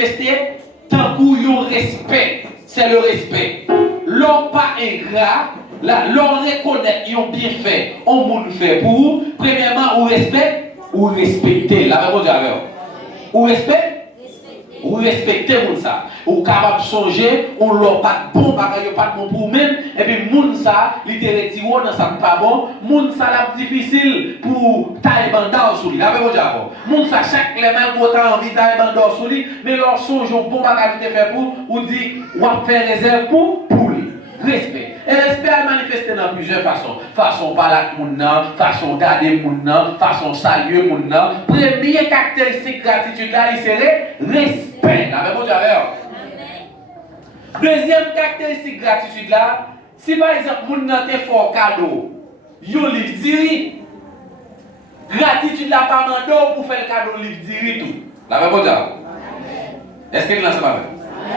manifester tant qu'on respect. C'est le respect. L'homme pas ingrat, l'homme reconnaît qu'ils ont bien fait, on monde fait pour vous. Premièrement, on respecte ou respecter. La même chose. Ou respecte ou respecter ça. Ou capable de songer, on l'a pas de bon bagage, pas de bon pour même. Et puis moun ça, littéralement dit non ça pas bon. Moun ça la difficile pour tailler bandar sur lui. La même chose. Moun ça chaque les mêmes autant envie tailler bandar sur lui, mais leur songe bon bagage te fait pour ou dit on faire réserve pour lui. Respect. Et respect est manifesté dans plusieurs façons. Façon parler avec moun nan, façon garder moun nan, façon saluer moun nan. Première caractéristique gratitude là, il serait respect. La même chose. Deuxième caractéristique gratitude là, si par exemple moun nan te fort cadeau, yo li diri. Gratitude là pas mando pour faire le cadeau li diri tout. La même chose. Est-ce que là c'est pas vrai?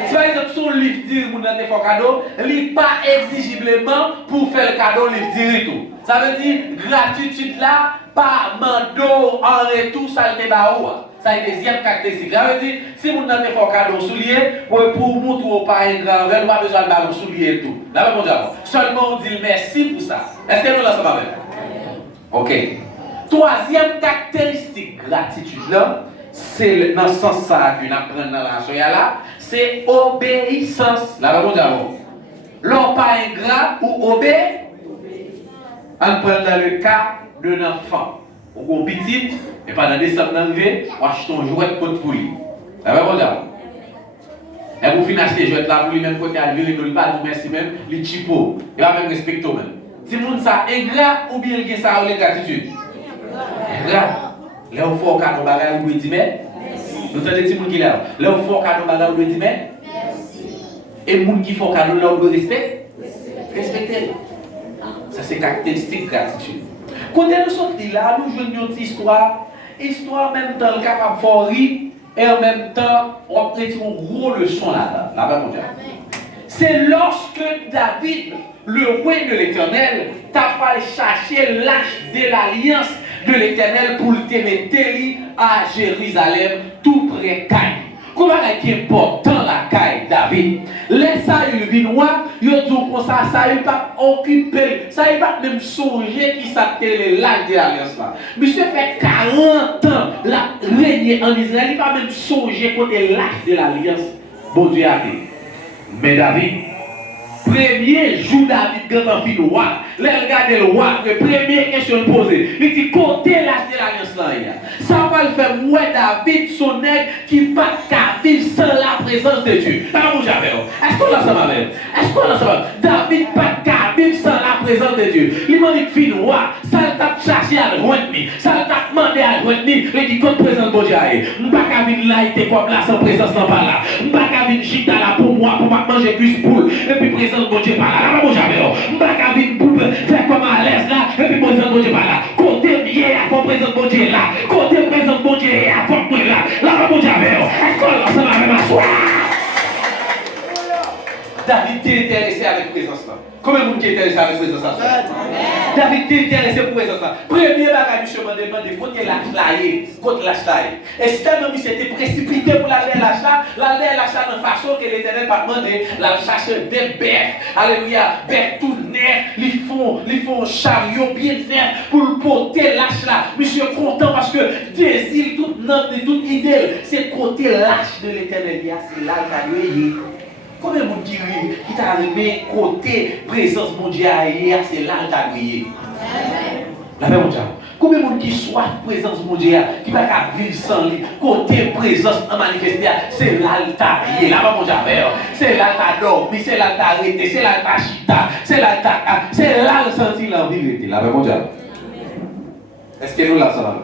Si par exemple son livre dit moun nan te fort cadeau, li pas exigiblement pour faire le cadeau li diri tout. Ça veut dire gratitude là pas mando en retour ça te ba ou. Ça est deuxième caractéristique. Ça veut dire si moun nan te fort cadeau soulier pour montrer pas un grand verre, pas besoin de ballon soulier tout. La même chose. Seulement on dit merci pour ça. Est-ce que nous là ça va bien? OK. Troisième caractéristique gratitude là, c'est dans ce sens ça que nous apprenons dans la soya là, c'est obéissance. La même chose. L'homme pas ingrat ou obé. On prend dans le cas d'un enfant. On est petit, et pendant décembre d'enlever, on achète un jouet pour lui. La même chose. Et vous finissez acheter jouet là pour lui même côté à lui, il ne pas merci même, il chipo. Il va même respecter même. Si vous ça ingrat ou bien il ça ou les gratitude. Ingrat. Là où faut cadeau bagage vous dire merci. Nous entendez petit monde qui là. Là où faut cadeau bagage vous dire merci. Et monde qui faut cadeau là où respecter. Respecter. Ça c'est caractéristique gratitude. Quand nous sommes là, nous jouons une histoire même temps capable de rire et en même temps on prend une gros leçon là-dedans. Là-bas c'est lorsque David, le roi de l'Éternel, t'a pas cherché l'arche de l'alliance de l'Éternel pour te mettre à Jérusalem tout près Caï. Comment est-ce qui est important la Caï, David? Laisse ça, il vient voir, il dit comme ça, ça il pas occupé, ça il pas même songer qui s'appelle l'âge de l'alliance là. Monsieur fait 40 ans, la régné en Israël, il pas même songer côté l'âge de l'alliance. Bon Dieu a dit. Mais David, premier jour David quand on fait le roi, les regarder le roi, la première question posée, il dit côté l'âge de l'alliance là. Ça va le faire moi David son nègre qui pas qu'à vivre sans la présence de Dieu. Est-ce qu'on l'a ça va même? Est-ce qu'on l'a ça va? David pas qu'à vivre sans la présence de Dieu. Il m'a dit fin roi, ça t'a cherché à le retenir, ça t'a demandé à le retenir, il dit contre présence de Dieu. On pas qu'à venir là il était comme là sans présence non pas là. On pas qu'à venir chita là pour moi pour pas manger plus poule et puis présence de Dieu pas là. On pas qu'à venir pour faire comme à l'aise là et puis présence de Dieu pas là. Côté bien à fond présence de Dieu là. Côté présence de Dieu à fond moi là. Là mon Dieu est-ce qu'on ça va même asseoir? David t'est intéressé avec présence là. Combien de monde qui est intéressé avec présence là? David t'est intéressé pour présence là. Premier bagage monsieur m'a demandé côté l'âge là, côté l'âge là. Et si tellement monsieur était précipité pour l'aller l'âge là, l'aller l'âge là de façon que l'Éternel va demander, la chercher des bêtes. Alléluia, bêtes tout neuf, ils font chariot bien neuf pour porter l'âge là. Monsieur content parce que désir toute noble et toute idée, c'est côté l'âge de l'Éternel, c'est là qu'il combien de monde qui t'a arrivé côté présence mondiale hier, c'est là que tu as brillé. La même chose. Combien de monde qui soit présence mondiale, qui va pas vivre sans lui, côté présence en manifester, c'est là que tu as brillé. La même chose. C'est là que tu as dormi, c'est là que tu as arrêté, c'est là que tu as chita, c'est là que tu as. C'est là que tu as senti l'envie. La même chose. Est-ce que nous là, ça va?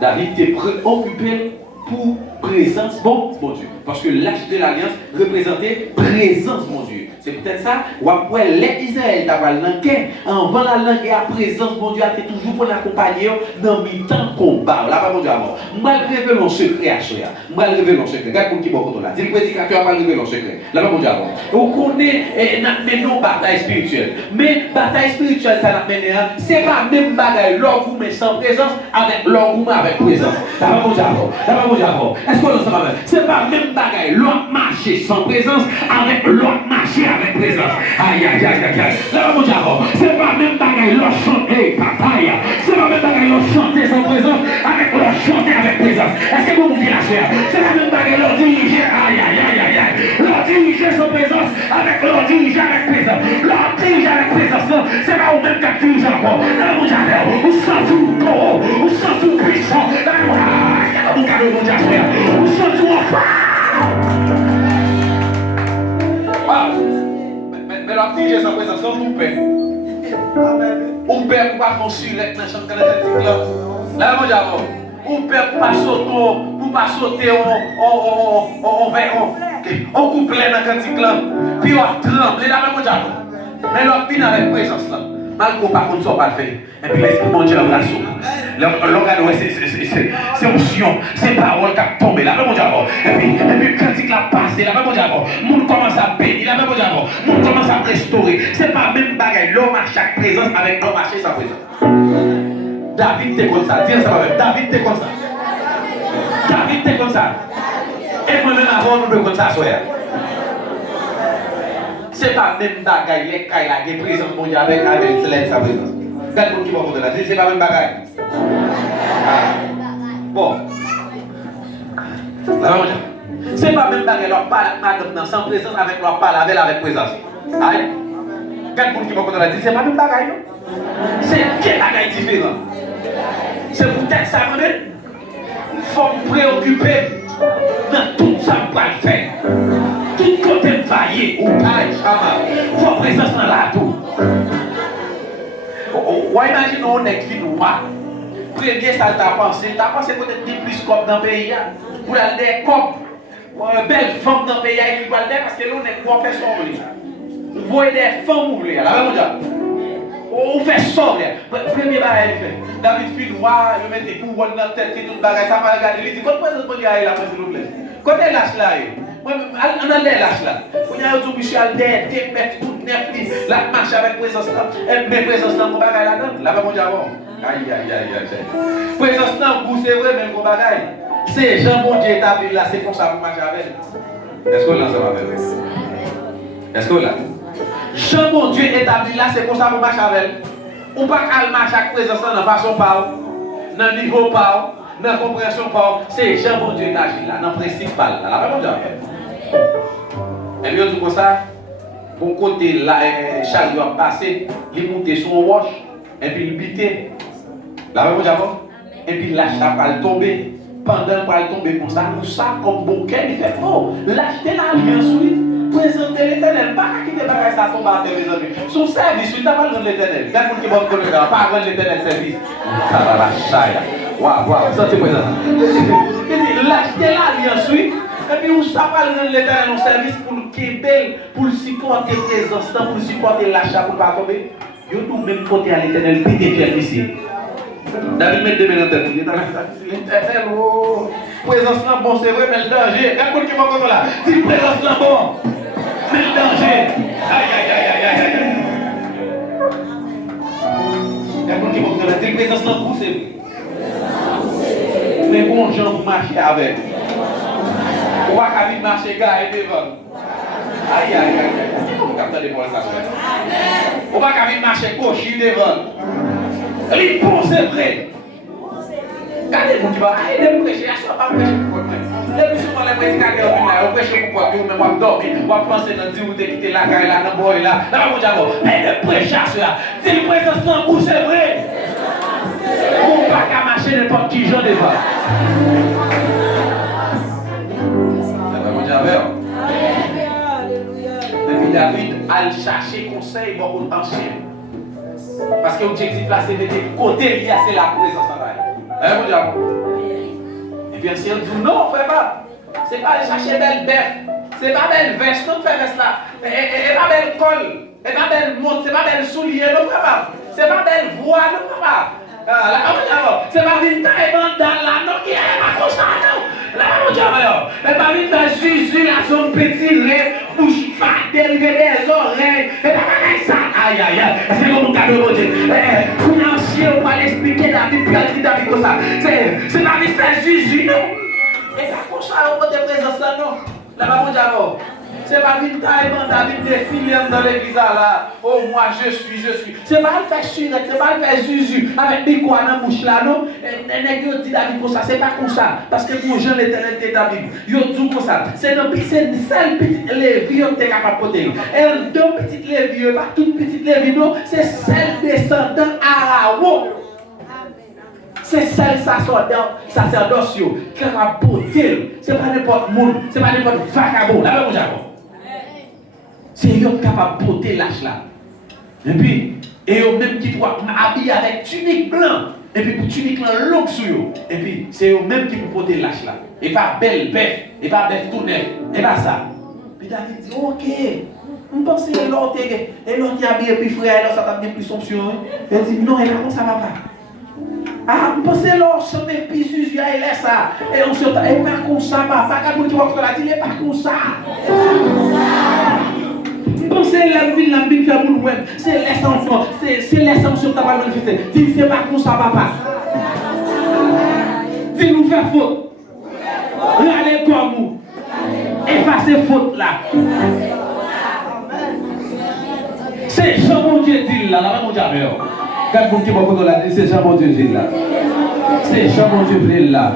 David était préoccupé pour présence, bon Dieu. Parce que l'âge de l'alliance représentait présence, mon Dieu. C'est peut-être ça, ou après les Israël, d'avoir l'enquête, avant la langue et la présence, mon Dieu, a été toujours pour l'accompagner dans le temps combat. Là, pas mon Dieu, avant. Mal révéler un secret à Choya. Mal révéler un secret. Regarde pour qui bon là. Dis le prédicateur, mal révéler un secret. Là, pas mon Dieu, avant. On connaît, nous bataille spirituelle. Mais bataille spirituelle, ça n'a mené, c'est pas même bagaille, l'orgueil, mais sans présence, avec l'orgueil, avec présence. Là, pas mon Dieu, avant. Là, pas mon Dieu, avant. Est-ce qu'on ensemble avec? C'est pas même bagaille. L'autre marcher sans présence avec l'autre marcher avec présence. Aïe, aïe, aïe, aïe, aïe. Là, mon diable, c'est pas même bagaille. L'autre chanter, papaye. C'est pas même bagaille. L'autre chanter sans présence avec l'autre chanter avec présence. Est-ce que vous comprenez la sphère? C'est la même bagaille. L'autre diriger, aïe, aïe, aïe, aïe, aïe. L'autre diriger sans présence avec l'autre diriger avec présence. L'autre diriger avec présence, non. C'est pas au même cas que diriger encore. Là, mon diable, on sent tout gros, on sent tout puissant. Là, mon diable, on sent tout enfin. Mais la petite sans présence, on perd. On perd pour pas construire dans la chambre de la. Là, mon diable, on perd pour pas sauter, on coupe les dans le cantique là. Puis on tremble, là, mon diable. Mais l'autre vient avec présence là. Malgré pas qu'on soit pas fait. Et puis l'esprit mon Dieu embrasse. L'organe, c'est option, c'est parole qui a tombé. Là, mon Dieu, et puis quand il a passé, là, mon Dieu, le monde commence à bénir, là, mon Dieu, le monde commence à restaurer. C'est pas même bagaille, l'homme à chaque présence avec l'homme à chaque présence. David, t'es comme ça, dis ça va même. David, t'es comme ça. David, t'es comme ça. Et moi-même avant, nous devons comme ça, soeur. C'est pas même bagaille, les cailles là, qui présente mon Dieu avec sa présence. Quel monde qui va monter là, c'est pas même bagaille. Bon. Là, mon Dieu. C'est pas même bagaille, leur parle sans présence avec leur parle avec présence. Aïe. Quel monde qui va monter là, c'est pas même bagaille. C'est quel bagaille différent. C'est peut-être ça, même. Il faut me préoccuper dans tout ça pour le faire. Tout côté vaillé, ou caille, chama. Il faut présence dans la tout. Imagine on est qui nous voit. Premier, ça t'a pensé peut-être qu'il y a plus comme dans le pays. Pour aller des comme belle femme dans le pays, il va le parce que l'on est pour faire son. Vous voyez des femmes ouvrières, là, mon Dieu. On fait sortir. Premier bagage, il fait. David Phil, il met des pouvoirs dans la tête, tout le bagage, ça va regarder. Il dit, quand est-ce que vous avez la s'il vous plaît? Quand est-ce lâche là? On a l'air lâche là. On a un tout Michel, des mètres, tout neuf, la marche avec présence là. Mais présence là, mon bagage là-dedans. Là-bas, mon Dieu, avant. Aïe, aïe, aïe, aïe. Présence là, vous, c'est vrai, mais mon bagage. C'est Jean, mon Dieu, établi là, c'est comme ça pour marcher avec. Est-ce que là, ça va faire? Est-ce que là? Jean, mon Dieu, établi là, c'est comme ça pour marcher avec. On ne peut pas marcher avec présence dans la façon pas, dans le niveau pas, dans la compréhension pas. C'est Jean, mon Dieu, établi là, dans le principal. Là, la même chose. Et puis, tout comme ça, bon côté, là, Charles a passé, il monte sur un roche, et puis il bité. La même chose. Et puis la chape va tomber. Pendant qu'elle va tomber comme ça, comme bouquet, il fait oh, l'acheter l'alliance, oui. Présenter l'éternel, pas quitter bagage ça tombe à tes amis. Son service, tu n'as pas le l'éternel. Quel monde qui va connaître, pas le l'éternel service. Ça va la chaille. Waouh, ça c'est présent. Il dit l'acheter l'alliance, oui. Et puis on ça va le l'éternel en service pour le Québec, pour le supporter présence, pour le supporter l'achat pour ne pas tomber. Yo nous même côté à l'éternel, puis des pierres ici. David met deux mains dans la tête. L'éternel, oh, présence là bon, c'est vrai, mais le danger. Quel monde qui va comme là? Si présence là bon, mais le danger. Aïe, aïe, aïe, aïe, aïe, aïe. Quel monde qui va comme là? Si présence là bon, c'est vrai. Mais bon, gens pour marcher avec. On va pas vite marcher, gars, et devant. Aïe, aïe, aïe, aïe. Est-ce que vous captez les mots ça? On va pas vite marcher, cocher devant. Les bons, c'est vrai. Regardez, vous qui va aller prêcher, je ne vais pas prêcher pour moi. Les souvent les prédicateurs viennent prêcher pour quoi? Vous même dormir, vous pensez dans dire vous quitter la caille là, dans le boy là. Là, vous dites, mais le prêcheur là, c'est le présence dans le bout, c'est vrai. Vous ne pouvez pas marcher n'importe qui, j'en ai pas. Ça va vous dire avec. Et puis David a cherché conseil pour le pencher. Parce que l'objectif là, c'est de côté lié, c'est la présence en là. Et puis, si on dit non, frère, pas. C'est pas aller chercher belle bête. C'est pas belle veste, non, frère, là. Et pas belle colle. Et pas belle montre, c'est pas belle soulier, non, frère, pas. C'est pas belle voix, non, frère, pas. C'est pas une taille dans la non, qui est pas comme ça, non. Là, mon Dieu, mais pas vite faire Jésus, là, son petit lait, bouche fat, dérivé des oreilles. Et pas ça. Aïe, aïe, aïe. C'est comme un cadeau, mon Dieu. Pour l'ancien, on va l'expliquer David, puis elle dit David comme ça. C'est pas vite faire Jésus, non. Et pas comme ça, on peut te présenter ça, non. Là-bas, mon diable. C'est pas une taille, David défilé dans l'église là. Oh, moi je suis. C'est pas le faire chirette, c'est pas le faire Jésus avec des quoi dans la bouche là, non? Et dit David comme ça, c'est pas comme ça. Parce que pour Jean l'éternel était David. Yo dit comme ça. C'est celle petite Lévi qui est capable de porter. Et deux petites Lévi, pas toutes petites Lévi, non? C'est celle descendant Aaron. C'est celle sacerdoce qui a porté. C'est pas n'importe monde, c'est pas n'importe vagabond. Là, mon diable. C'est eux capable de porter l'âge là. Et puis, eux même qui doivent habiller avec tunique blanc. Et puis pour tunique blanc longue sur eux. Et puis, c'est eux même qui peuvent porter l'âge là. Et pas belle bœuf, et pas bœuf tout neuf. Et pas ça. Puis David dit, ok. On pense que l'autre est habillé, puis frère, ça t'a bien plus somption. Elle dit, non, elle a ça va pas. Ah, vous pensez là, chanter puis Jésus, il est ça. Et on se dit, il n'est pas comme ça, papa. Quand vous dites, il n'est pas comme ça. Pensez la vie faire pour nous-mêmes. C'est l'essence, c'est l'essence sur ta parole manifestée. Dis, c'est pas comme ça, papa. Dis, nous faire faute. Regardez comme nous. Effacez faute là. C'est Jean mon Dieu dit là, là, mon Dieu. Quand vous qui m'ont là, c'est Jean mon Dieu dit là. C'est Jean mon Dieu dit là.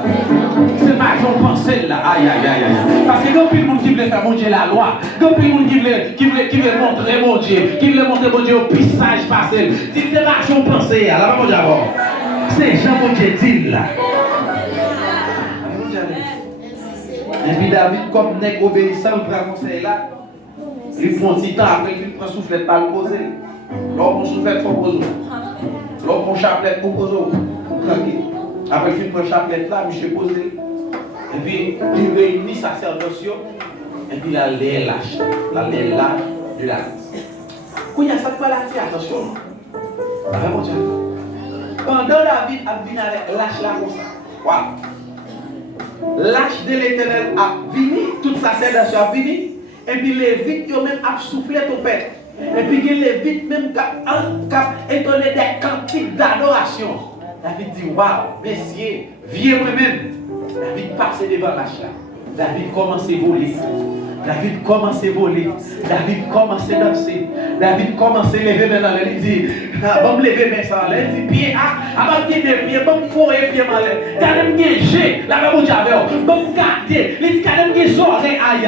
C'est ma pensée là. Aïe. Parce que quand il y a des gens qui veulent faire mon Dieu la loi, quand il y a des gens qui veulent montrer mon Dieu, qui veulent montrer mon Dieu au pissage passé, c'est ma pensée là, mon Dieu. C'est Jean mon Dieu dit là. Et puis David, comme n'est obéissant, il prend conseil là. Il prend un petit temps, après il prend soufflette pas le poser. L'homme soufflette faut poser. L'homme chapelet pour poser. Tranquille. Après il prend chapelet là, monsieur poser. Et puis il réunit sacerdoce. Et puis la lait lâche. La lait lâche de la. Quand il y a ça, tu vas la dire, attention. Vraiment, Dieu. Pendant David a venu avec lâche là comme ça. Waouh. Lâche de l'éternel a venu, toute sacerdoce a venu. Et puis les vites, ils ont même soufflé ton père. Et puis les vites, même cap étonné des cantiques d'adoration. David dit, waouh, messieurs, viens moi-même. David passe devant l'âge là. David commence à voler. David commence à voler. David commence à danser. David commence à lever maintenant. Il dit, bon me lever maintenant. Il dit, pied avant de pied, bon me fourrer pied malin. Quand même j'ai, la même chose, bon me garder. Il dit, quand même j'ai oreilles, aïe.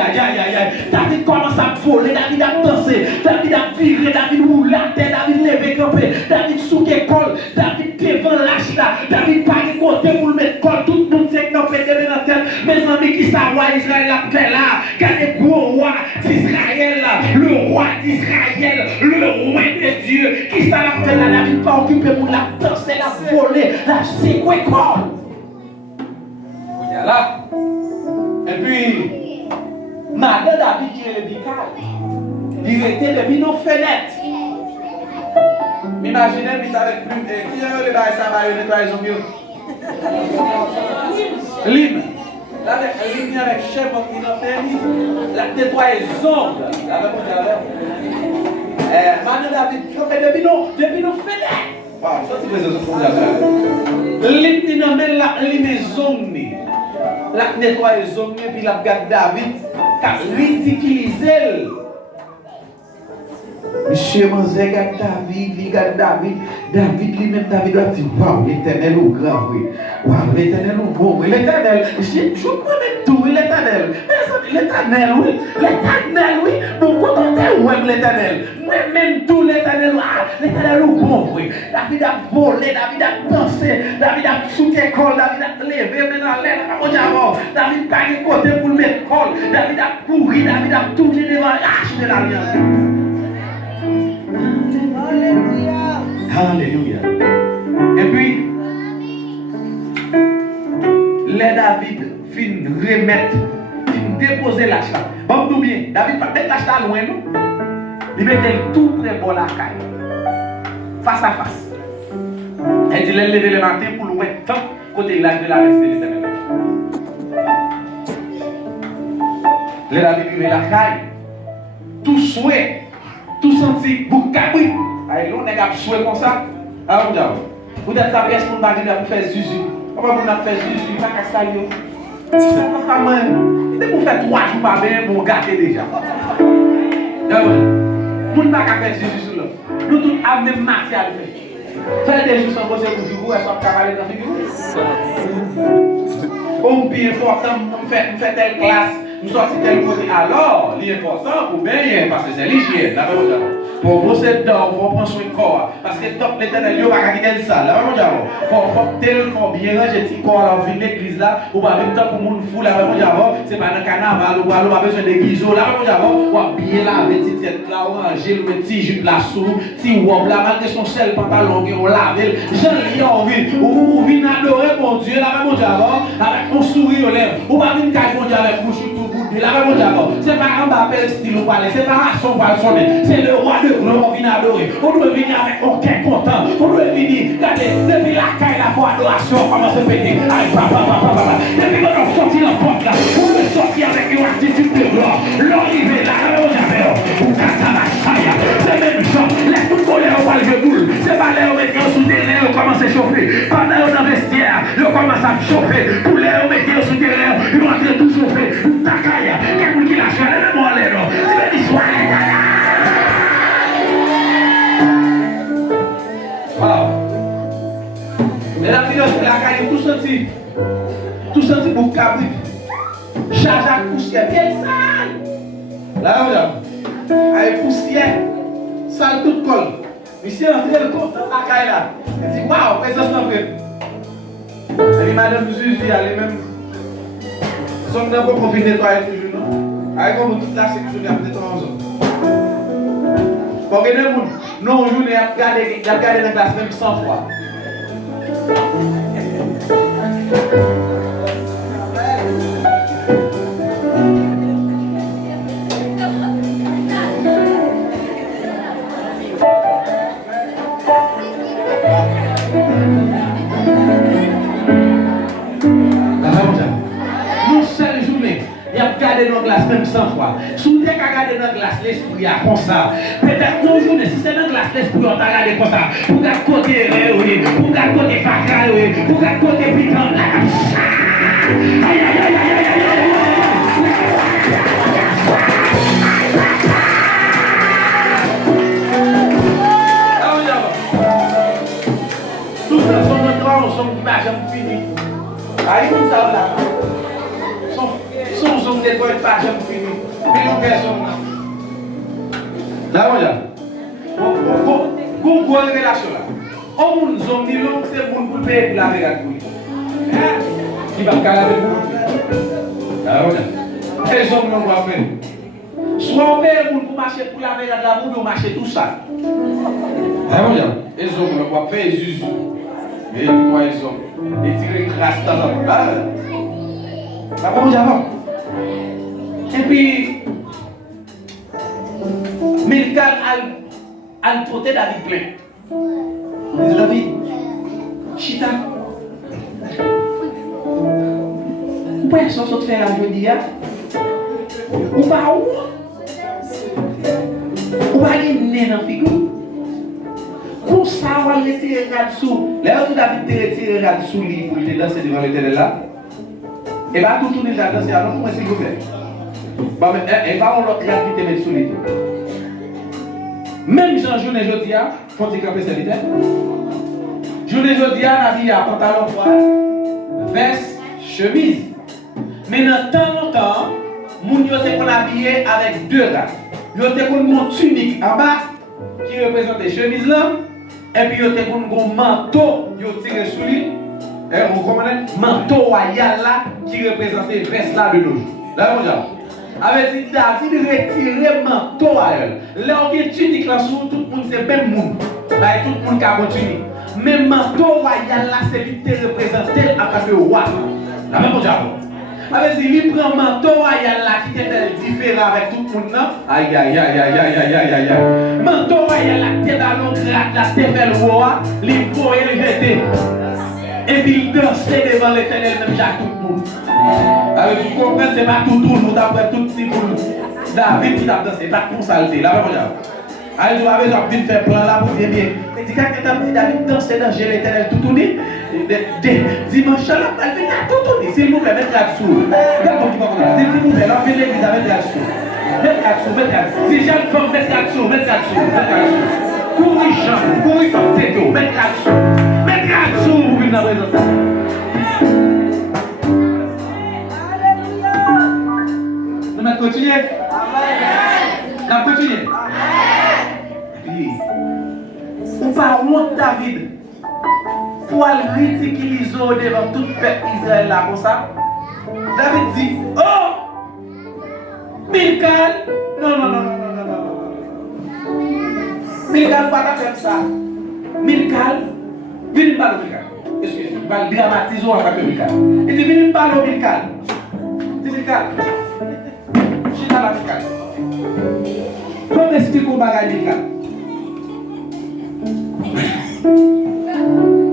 David commence à voler. David a dansé. David a viré. David roule la tête. David levé campé. David sous l'école. David devant l'âge là. David pas de côté pour le mettre col. Tout le monde sait qu'on peut lever la tête. Mes amis qui savent Israël la paix là. Quand le roi d'Israël, le roi d'Israël, le roi de Dieu, qui s'en a fait là, David pas occupé pour la danser, la voler, la secouer quoi. Là. Et puis, madame David qui est le vicaire, il était depuis nos fenêtres. Imaginez, il avec plus qui a le bail ça va nettoyer son mieux. Lim. Là, il vient avec chef qui a permis la nettoyer zone. Madame David, depuis nos fenêtres. Wow, ça c'est des choses. Il vient avec la zone. La nettoyer zone, puis la garde David, qui a ridiculisé. Monsieur Manzé garde David, David lui-même, David a dit, waouh, l'éternel est grand, oui. Waouh, l'éternel est bon, oui. L'éternel, je connais tout, oui, l'éternel. L'éternel, oui. Donc, quand on est où l'éternel? Moi-même, tout l'éternel, l'éternel est bon, oui. David a volé, David a dansé, David a sauté l'école, David a levé, maintenant, David a gagné côté pour le mettre col, David a couru, David a tourné devant l'arche de l'alliance. Alléluia. Et puis, les David fin remettre, fin déposer l'âge là. Bon, tout bien. David pas mettre l'âge là loin, non? Il mettait tout près pour la caille. Face à face. Et il levé le matin pour le mettre tant côté l'âge de la reste de l'éternel. Les David levé la caille. Tout souhait. Tout senti pour cabri. Aïe, l'on n'est pas souhait comme ça. Ah, vous êtes sa pièce pour nous pour faire Jésus. Pourquoi vous n'avez fait Jésus? Pas qu'à ça, C'est pas moi. C'est pour faire 3 jours par bien pour gâter déjà. Nous ne pouvons pas faire Jésus sur l'autre. Nous tous avons même matière à le faire. Faire des jours sans bosser pour vous, elles sont capables de faire. Au plus important, on fait telle classe, nous sortons tel côté. Alors, l'important pour bien, parce que c'est l'hygiène. Pour bosser dedans, il faut prendre soin de corps. Parce que top l'éternel, il n'y a pas quitter ça. Là, il faut porter le corps bien rangé, petit corps, alors venir l'église là, ou pas venir temps pour le monde fou, là, c'est pas dans le carnaval, ou pas besoin de guiseaux, là, ou pas bien laver, petit tête là, ranger, le petit jupe là sous, petit wop là, malgré son seul pantalon, on lave, j'en ai envie, ou venir adorer mon Dieu, là, avec mon sourire aux lèvres, ou pas venir cacher mon Dieu avec bouche tout bout, là, c'est pas un appel style ou parler, c'est pas un son pour sonner, c'est le roi de gloire, on vient adorer, on doit venir avec aucun content, on doit venir, regardez, depuis la caille, la voix adoration, on commence à péter, aïe, papa, depuis qu'on a sorti la porte là, on veut sortir avec une attitude de gloire, l'arrivée là, ou Katabashaya, c'est même chose, laisse tout coller au bal de boule, c'est pas là où on sous terrain, on commence à chauffer, pendant qu'on dans le vestiaire, on commence à chauffer, pour les on met sous terrain, on rentre tout chauffer, Takaya, quelqu'un qui l'a chalé, le mot allait là, tu veux dire, sois là. Voilà. Mais la vidéo, c'est la caille, tout senti pour cabri. Charge à poussière, bien sale. Là, regarde. Avec poussière, sale toute colle. Monsieur entré le compte dans la caille là. Il dit, waouh, présence d'entrée. Elle dit, madame Zuzi, elle est même. Son n'a pas qu'on fait nettoyer toujours, non? Avec comme toute la sécurité, elle nettoie en zone. Pour que les gens, non, je n'ai pas gardé la glace même 100 fois. Dans glace même 100 fois. Si vous avez regardé dans glace, l'esprit a comme ça. Peut-être nos journées, si c'est dans glace, l'esprit on t'a regardé comme ça. Pour garder côté oui, pour garder côté facra, oui, pour garder côté piquant. Aïe, aïe, aïe, aïe, aïe, aïe, aïe. Tout ça, son endroit, on s'en va jamais fini. Aïe, comme ça, là. Son zone de quoi pas jamais fini. Mais non personne là. Là voilà. Pour quoi relation là. On moun zone ni long c'est pour payer pour la regarder pour lui. Qui va calaver pour. Là voilà. Quels hommes on va faire. Soit on paye pour marcher pour la regarder là pour marcher tout ça. Là voilà. Les hommes on va faire Jésus. Et toi les hommes. Et tirer grâce dans la balle. Là comment et puis, Milkan a porté David plein. Il dit David, Chita, où est-ce qu'on se fait la jeudi? Où va où? Où va les nez dans le figure? Pour ça, on va les tirer là-dessous. Là où David te retire là-dessous pour il danser devant l'éternel là. Et bien, tout tourner là-dedans, c'est alors comment s'il vous plaît? Et pas on l'autre qui te met sous les deux. Même Jean-Journée Jodia, faut-il camper cette idée? Journée Jodia, la vie a pantalon poil, veste, chemise. Mais dans tant longtemps, moun yo te kon habillé avec 2 gars. Yo te kon une tunique en bas qui représente les chemises là, et puis yo te kon un manteau yo tiré sous lui. Et vous comprenez? Manteau royal là qui représentait veste là de nos jours. Là, mon diable. Avec dit David retiré manteau à elle. Là, on est tunique là sous tout le monde, c'est même monde. Là, tout le monde qui a tunique. Mais manteau royal là, c'est lui qui représenté en tant que roi. Là, mon diable. Avec dit, il prend manteau royal là qui était différent avec tout le monde là. Aïe, aïe, aïe, aïe, aïe, aïe, aïe, aïe, aïe. Manteau royal là, qui est dans l'autre grade, là, c'est fait le roi, il faut élever. Et puis il dansait devant l'éternel, même Jacques tout le monde. Alors tu comprends, c'est pas tout le monde, d'après tout petit monde. David qui t'a dansé, pas pour saleté. Là, Allez, tu vas besoin de faire plan là pour dire bien. Il dit quand tu as David danser dans Jésus l'éternel tout tourné, dimanche là, elle vient tout tourner. S'il vous plaît, mettez là-dessous. S'il vous plaît, là, venez l'église avec là-dessous. Mettez là-dessous, mettez là-dessous. Si jeune femme, mettez là-dessous, mettez là-dessous, mettez là-dessous. Courir champ, courir comme tête, mettez là-dessous. Mettez là-dessous pour venir dans la présence. Nous allons continuer. Amen. Nous allons continuer. Ou pas honte David pour aller ridiculiser devant tout le peuple Israël là comme ça. David dit, oh, Michal, non. Michal pas faire ça. Michal, viens pas le Michal. Excusez-moi, je vais dramatiser avec Michal. Il dit, viens pas le Michal. Dis Michal, je suis dans la Michal. Comment expliquer au bagage Michal?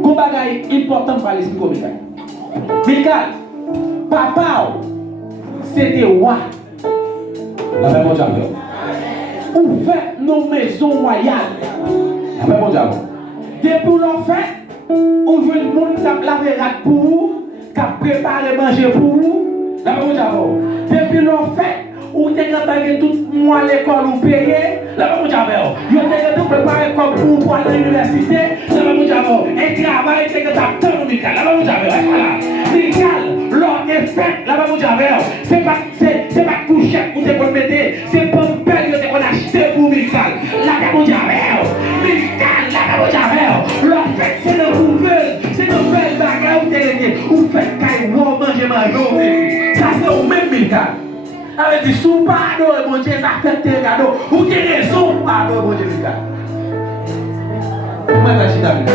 Qu'on bagaille important pour l'expliquer au Michal. Michal, papa, c'était roi. La même chose. Ouvert nos maisons royales. La même chose. Depuis l'on fait, ouvre le monde qui a lavé pour vous, qui a préparé manger pour vous. La même chose. Depuis l'on fait, ou t'es gagné tout mois l'école ou payé, la même chose. Vous t'es tout préparé comme pour aller à l'université, la même chose. Et travail, t'es gagné tant de Michal, la même chose. Michal, l'on est fait, la même chose. C'est pas coucher pour te mettre, c'est pas une période qu'on a acheté pour Michal. La même chose. Michal, la même chose. L'on fait, c'est une nouvelle, c'est une nouvelle bagarre où t'es gagné, ou fait qu'il va manger ma journée. Ça c'est au même Michal. Avec dit, sous pardon, mon Dieu, ça fait tes cadeaux. Ou qui raison, pardon, mon Dieu, Michal. Comment t'as dit David?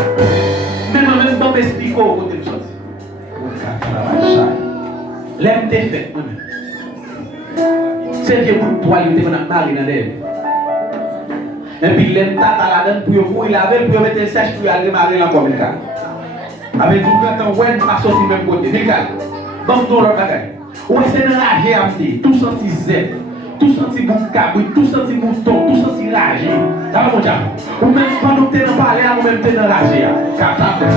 Même bon m'explique au côté de sorti. L'aime t'es fait, moi-même. C'est que vous trois, il était dans Marie dans elle. Et puis l'aime tata la donne pour il laver, pour mettre le sèche pour aller marier la comme Michal. Avec tout le temps, ouais, pas sorti même côté. Michal, bon, ton l'autre bagaille. Ou c'est enragé à me tout senti zèle, tout senti boucabri, tout senti mouton, tout senti ragé. Ça va mon diable. Ou même pendant que tu es dans le palais, ou même tu es enragé. Capable de ça.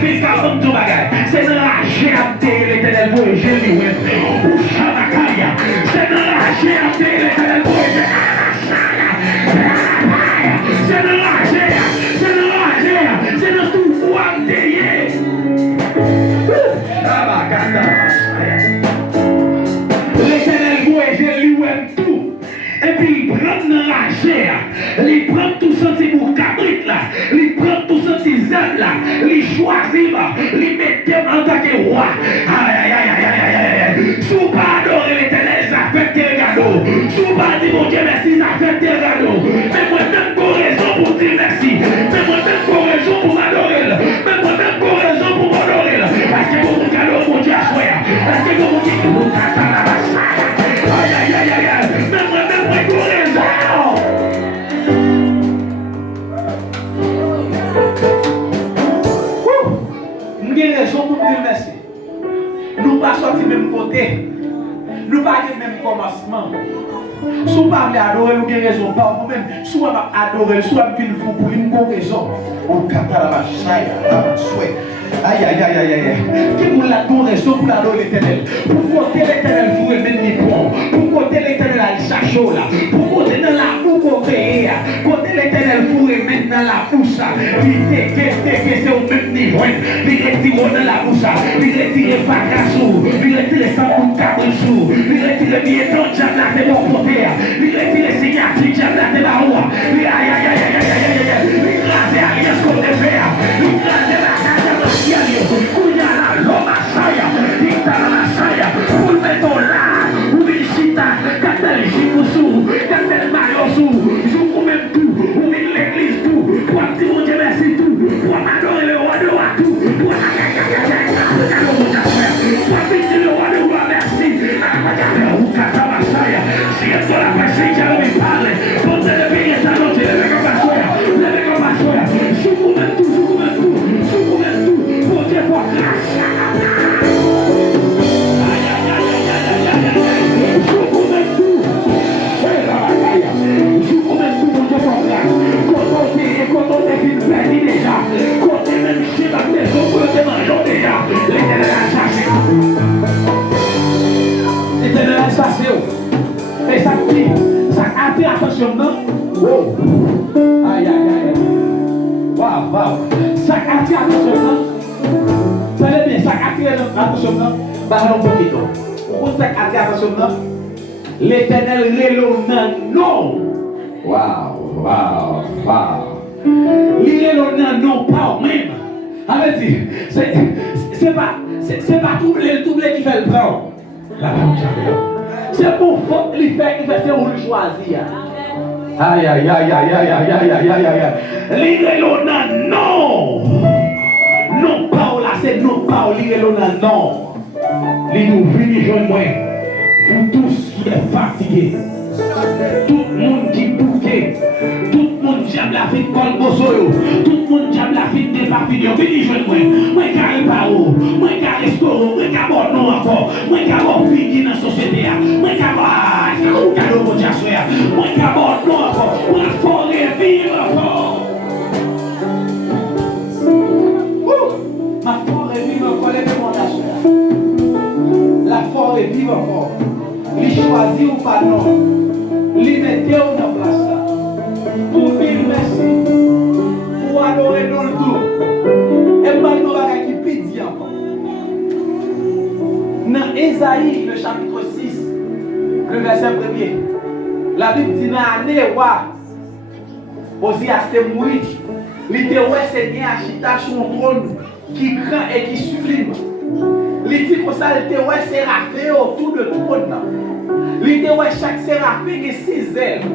Puis quand on dit bagage, c'est enragé à me l'éternel pour je lui ou Shamakaya. C'est enragé à me l'éternel pour je c'est enragé, c'est dans tout foi payé. L'éternel voit je lui aime tout. Et puis il prend dans la chair, il prend tout senti pour cabrit là, il prend tout senti zèle là, il choisit là, il met en tant que roi. Aïe. Sous pas adorer l'éternel, ça fait tes cadeaux. Sous pas dire mon Dieu merci, ça fait tes cadeaux. Mais moi même pour raison pour dire merci. Mais moi même pour raison pour m'adorer. Mais moi même pour raison pour m'adorer. Parce que pour mon cadeau, mon Dieu a choisi. Parce que pour mon Dieu, mon cadeau la vache. Aïe. Mais moi même pour raison. J'ai raison pour dire merci. Nous ne pas sortir même côté. Nous ne pas le même commencement. Si vous parlez adorer, nous avons raison. Pas vous-même. Soit vous adorez, soit vous faites pour une bonne raison. On capte la vache. Aïe. Qui vous la bonne raison pour adorer l'éternel? Pour côté l'éternel, vous remettez les ponts. Pour côté l'éternel, il s'achète là. Pour côté dans la boue, côté l'éternel, vous remettez dans la bouche. Il c'est au même niveau. Il retire dans la bouche. Il retire pas cassou. Il retire sans bout de cabrissou. Il retire bien ton diable là, c'est mon côté. Il retire les signatures diable là, c'est ma roue. Il crase à rien ce qu'on est fait. Il crase la Kuyana, Loma Saya, Itala Saya, Pulmeto La, Ubishita, Katel Jimusu, Katel Mayosu, Joukou même tout, ou l'église tout, pour un petit mon Dieu merci tout, pour adorer le roi de roi tout, pour pitié le roi de roi merci, ou Katama Saya, si elle doit la passer, j'ai envie de parler, pour te lever et t'annoncer, levez comme ma soya, Joukou même tout, pour Dieu pour grâce. Aïe. Joukou même tout. attire attention, non? Wow! Aïe, aïe, aïe. Waouh, waouh. Ça attire attention, non? Vous savez bien, ça attire attention, non? Bah, non, pas du tout. Pourquoi ça attire attention, non? L'Éternel relonne non. Waouh, waouh, waouh. L'Éternel non pas même. Allez-y, c'est pas doublé qui fait le prendre. C'est pour faute qu'il fait, c'est où le choisir. Aïe, aïe, aïe, aïe, aïe, aïe, aïe, aïe, aïe, aïe. L'Éternel non. Non pas là, c'est non pas l'Éternel non. Les nous venez joindre moi. Vous tous qui êtes fatigués, tout le monde qui bouquet, tout le monde qui a la vie de Colbosoyo, tout le monde qui a la vie de Papillon, venez joindre moi carré paro, moi carré scoro, moi carré non encore, moi carré fini dans la société, moi carré moi carré non encore, moi forêt vive encore. Ma forêt vive encore, les recommandations. La forêt vive encore. Les choisir ou pas non. Les mettre dans place. Pour dire merci. Pour adorer dans le tout. Et pas nous la qui pédit encore. Dans Ésaïe, le chapitre 6, le verset 1er. La Bible dit dans l'année où Osias était mort, il était Seigneur Achita sur un trône qui grand et qui sublime. Il dit que ça, il était séraphé autour de tout le monde. Il était chaque séraphé a 6 ailes.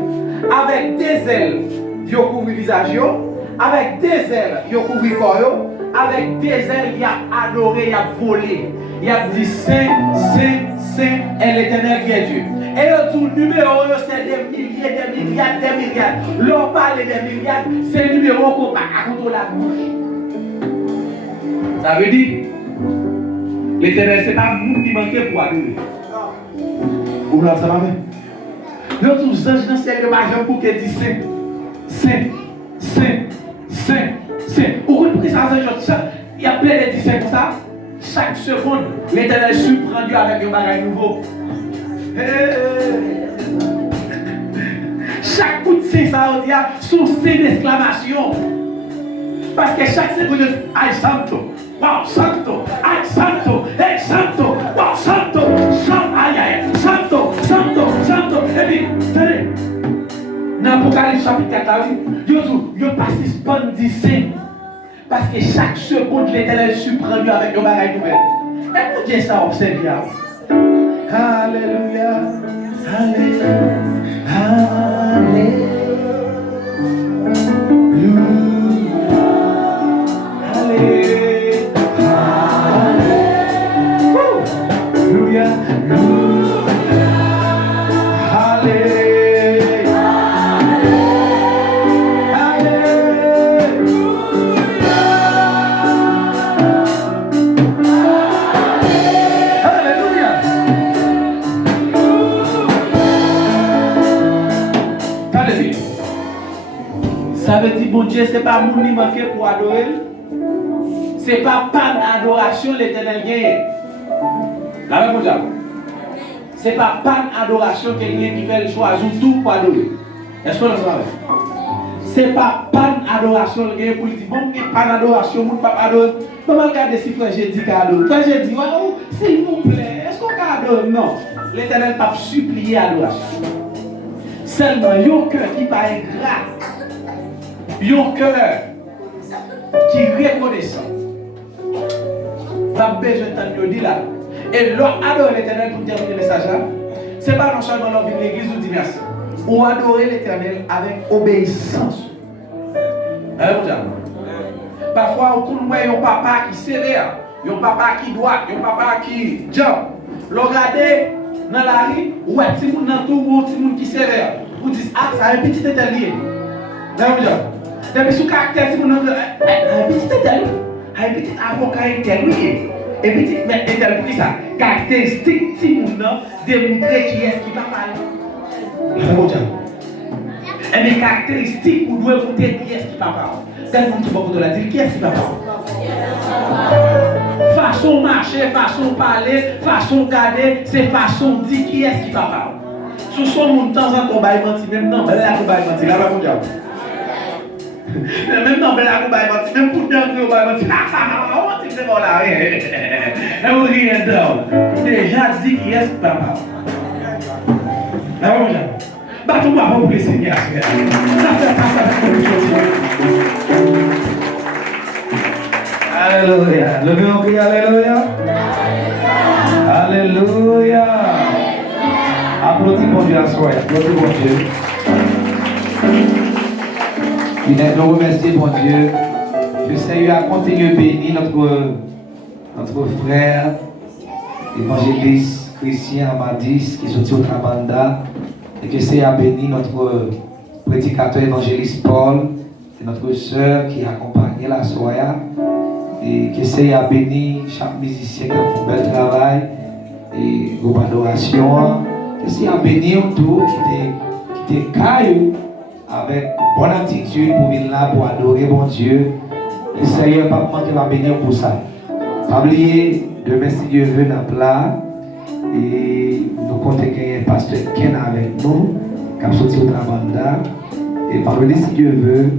Avec 2 ailes, il couvre le visage. Avec 2 ailes, il couvre le corps. Avec 2 ailes, il a adoré, il a volé. Il a dit Saint, Saint, Saint est l'Éternel qui est Dieu. Et le numéro, c'est des milliers, des milliards, des milliards. L'on parle des milliards, c'est le numéro qu'on va raconter la bouche. Ça veut dire, l'Éternel, ce n'est pas le monde qui manquait pour adorer. Vous voulez ça va bien? L'autre ange dans le ciel de l'argent pour qu'il dise Saint, Saint, Saint, Saint, Saint. Vous comprenez ça? Il y a plein de disciples comme ça. Chaque seconde, l'Éternel surprend Dieu avec un bagage nouveau. Chaque coup de signe, ça veut dire son signe d'exclamation. Parce que chaque seconde, ay santo, wow, santo, ay santo, hey santo, wow, santo, aïe aïe, santo, santo, santo. Et puis, tenez, dans l'Apocalypse chapitre 4, il participe du signe. Parce que chaque seconde, l'Éternel surprend Dieu avec un bagage nouvel. Et pour Dieu, ça observe. Alléluia, Alléluia, Alléluia. Ça veut dire, bon Dieu, ce n'est pas mon qui manque pour adorer. Ce n'est pas adoration l'Éternel gagne. La même chose. Ce n'est pas adoration quelqu'un qui fait le choix de tout pour adorer. Est-ce que vous savez? Ce n'est pas adoration quelqu'un pour dire, bon, il n'y a pas d'adoration, mon papa adore. Comment regarder si frère j'ai dit qu'il adore? Frère j'ai dit, waouh, s'il vous plaît, est-ce qu'on adore? Non. L'Éternel n'a pas supplié adoration. Seulement, il y a un cœur qui pas ingrat. Il y a un cœur qui est reconnaissant. Pas besoin de dire là. Et l'on adore l'Éternel pour terminer le message là. Ce n'est pas non seulement l'on vient de l'église ou dit merci. On adore l'Éternel avec obéissance. Parfois, on trouve un papa qui est sévère, un papa qui doit, un papa qui jump. L'on regarde dans la rue, ou un petit monde dans tout, ou un petit monde qui est sévère. Vous dites, ah, ça a un petit étalien. Depuis ce caractère, si vous avez un petit étalien, un petit avocat intelligent, et petit étalien pour ça, caractéristique, si vous avez démontré qui est-ce qui va parler. Et mes caractéristiques, vous devez montrer qui est-ce qui va parler. C'est le monde qui va vous dire qui est-ce qui va parler. Façon marcher, façon parler, façon garder, c'est façon dire qui est-ce qui va parler. Sous son monde, de temps en temps, il menti, même non, mais là, il menti, là, pas mon diable. Même non, mais là, il menti, même pour dire que il menti, on menti, c'est bon là, là, vous riez dedans. Déjà dit qui est papa. Là, mon diable. Battons-moi pour le Seigneur. Ça fait pas ça avec nous. Alléluia. Levez mon cri, alléluia. Alléluia. Applaudis pour Dieu à soi. Applaudis pour Dieu. Nous remercions pour Dieu. Que le Seigneur a continué à bénir notre frère, évangéliste Christian Amadis, qui est sorti au Trabanda. Et que le Seigneur a béni notre prédicateur évangéliste Paul et notre soeur qui accompagnait la soya. Et que le Seigneur a béni chaque musicien qui a fait un bel travail et groupe adoration. Que le Seigneur a béni tout qui était caillou avec bonne attitude pour venir là pour adorer mon Dieu. Le Seigneur n'a pas manqué la bénir pour ça. Pas oublier, demain si Dieu veut dans le plat. Et nous comptons gagner un pasteur Ken avec nous, qui a sorti au Trabanda. Et vendredi, si Dieu veut,